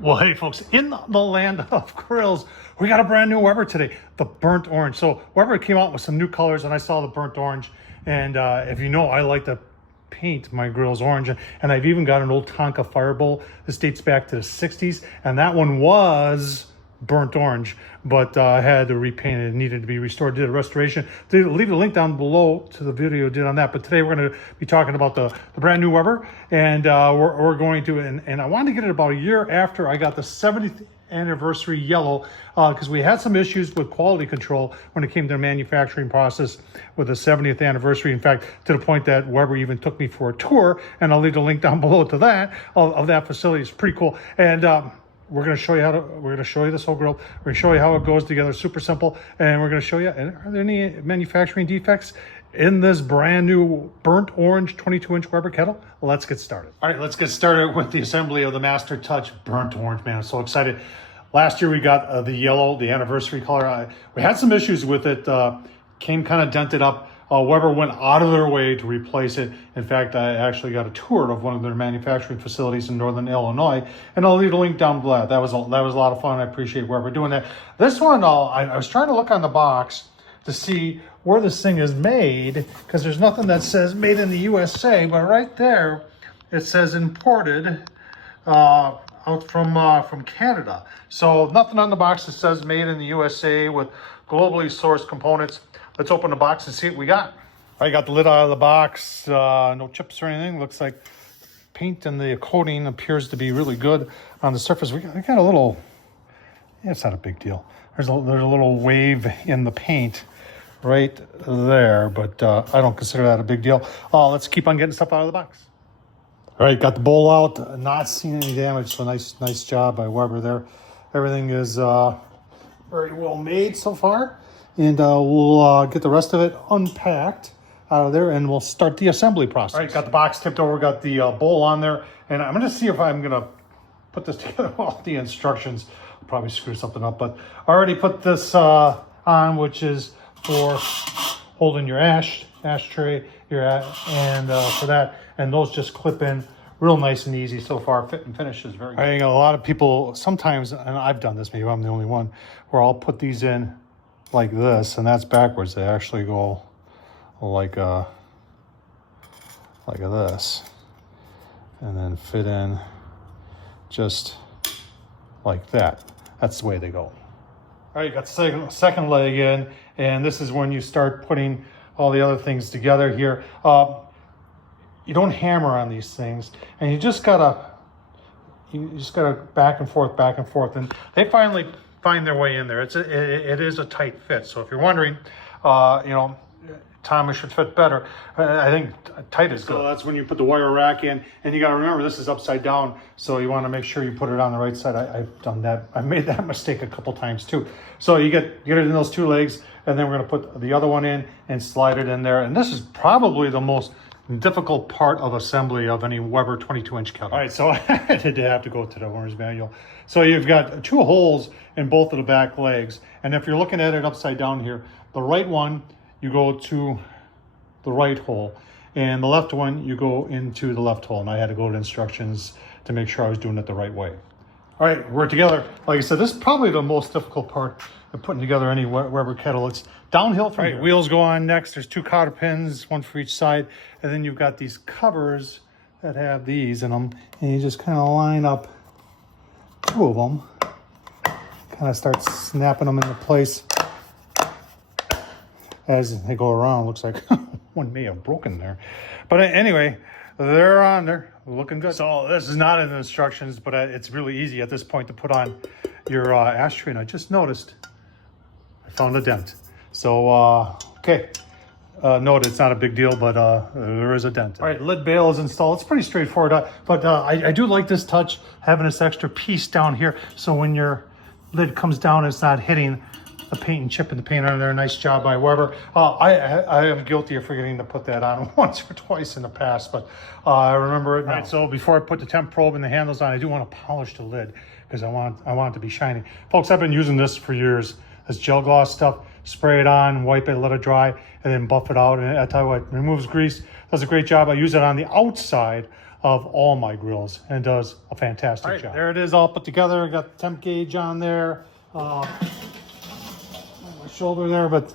Well, hey folks, in the land of grills, we got a brand new Weber today, the burnt orange. So Weber came out with some new colors and I saw the burnt orange. And if you know, I like to paint my grills orange. And I've even got an old Tonka Firebowl. This dates back to the 60s. And that one was burnt orange, but I had to repaint it. It needed to be restored, did a restoration. Leave a link down below to the video I did on that. But today we're going to be talking about the brand new Weber, and we're going to, and I wanted to get it about a year after I got the 70th anniversary yellow, because we had some issues with quality control when it came to the manufacturing process with the 70th anniversary. In fact, to the point that Weber even took me for a tour, and I'll leave the link down below to that, of that facility. It's pretty cool. And we're going to show you we're going to show you this whole grill. We're going to show you how it goes together, super simple. And we're going to show you, are there any manufacturing defects in this brand new burnt orange 22-inch Weber kettle? Let's get started. All right, let's get started with the assembly of the Master Touch burnt orange. Man, I'm so excited. Last year we got the yellow, the anniversary color. We had some issues with it, came kind of dented up. Weber went out of their way to replace it. In fact, I actually got a tour of one of their manufacturing facilities in northern Illinois, and I'll leave a link down below. That was a lot of fun. I appreciate Weber doing that. This one, I was trying to look on the box to see where this thing is made, because there's nothing that says made in the USA, but right there it says imported out from Canada. So nothing on the box that says made in the USA with globally sourced components. Let's open the box and see what we got. I got the lid out of the box, no chips or anything. Looks like paint and the coating appears to be really good on the surface. We got a little, yeah, it's not a big deal. There's a little wave in the paint right there, but I don't consider that a big deal. Let's keep on getting stuff out of the box. All right, got the bowl out, not seeing any damage, so nice job by Weber there. Everything is very well made so far. And we'll get the rest of it unpacked out of there, and we'll start the assembly process. All right, got the box tipped over, got the bowl on there, and I'm gonna see if I'm gonna put this together with the instructions. I'll probably screw something up, but I already put this on, which is for holding your ashtray, and for that, and those just clip in real nice and easy so far. Fit and finish is very good. I think a lot of people sometimes, and I've done this, maybe I'm the only one, where I'll put these in like this, and that's backwards. They actually go like this, and then fit in just like that. That's the way they go. All right, got the second leg in, and this is when you start putting all the other things together here. You don't hammer on these things, and you just gotta back and forth, and they finally find their way in there. It is a tight fit. So if you're wondering, Thomas should fit better. I think tight is good. So that's when you put the wire rack in, and you got to remember this is upside down, so you want to make sure you put it on the right side. I've done that. I've made that mistake a couple times too. So you get it in those two legs, and then we're going to put the other one in and slide it in there. And this is probably the most difficult part of assembly of any Weber 22-inch kettle. All right, so I did have to go to the owner's manual. So you've got two holes in both of the back legs, and if you're looking at it upside down here, the right one, you go to the right hole, and the left one, you go into the left hole. And I had to go to instructions to make sure I was doing it the right way. All right, we're together. Like I said, this is probably the most difficult part of putting together any Weber kettle. It's downhill from here. Wheels go on next. There's two cotter pins, one for each side. And then you've got these covers that have these in them. And you just kind of line up two of them. Kind of start snapping them into place as they go around. Looks like one may have broken there. But anyway, they're on there, looking good. So this is not in the instructions, but it's really easy at this point to put on your ashtray. And I just noticed I found a dent. So, okay. Note it's not a big deal, but there is a dent. All right, lid bail is installed. It's pretty straightforward, but I do like this touch, having this extra piece down here, so when your lid comes down, it's not hitting the paint and chipping the paint under there. Nice job by Weber. I am guilty of forgetting to put that on once or twice in the past, but I remember it now. All right, so before I put the temp probe and the handles on, I do want to polish the lid because I want it to be shiny. Folks, I've been using this for years. This gel gloss stuff. Spray it on, wipe it, let it dry, and then buff it out. And I tell you what, removes grease, does a great job. I use it on the outside of all my grills and does a fantastic job. There it is all put together. Got the temp gauge on there. My shoulder there, but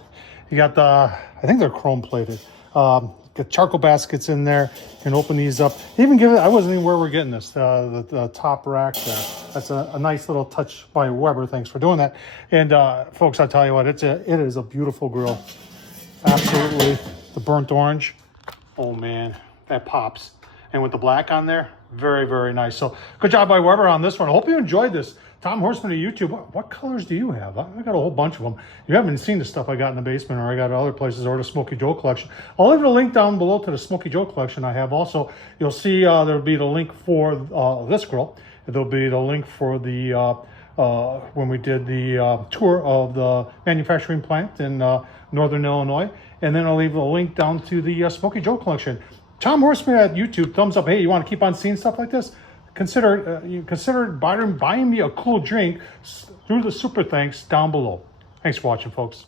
you got the, I think they're chrome plated. Got charcoal baskets in there. You can open these up. Even give it, I wasn't even where we're getting this, the top rack there. That's a nice little touch by Weber. Thanks for doing that. And folks, I tell you what, it is a beautiful grill. Absolutely. The burnt orange, oh man, that pops. And with the black on there, very, very nice. So good job by Weber on this one. I hope you enjoyed this. Tom Horseman of YouTube, what colors do you have? I got a whole bunch of them. You haven't seen the stuff I got in the basement or I got at other places, or the Smokey Joe collection. I'll leave a link down below to the Smokey Joe collection I have also. You'll see there'll be the link for this grill. There'll be the link for the, when we did the tour of the manufacturing plant in Northern Illinois. And then I'll leave a link down to the Smokey Joe collection. Tom Horseman at YouTube, thumbs up. Hey, you want to keep on seeing stuff like this? Consider buying me a cool drink through the super thanks down below. Thanks for watching, folks.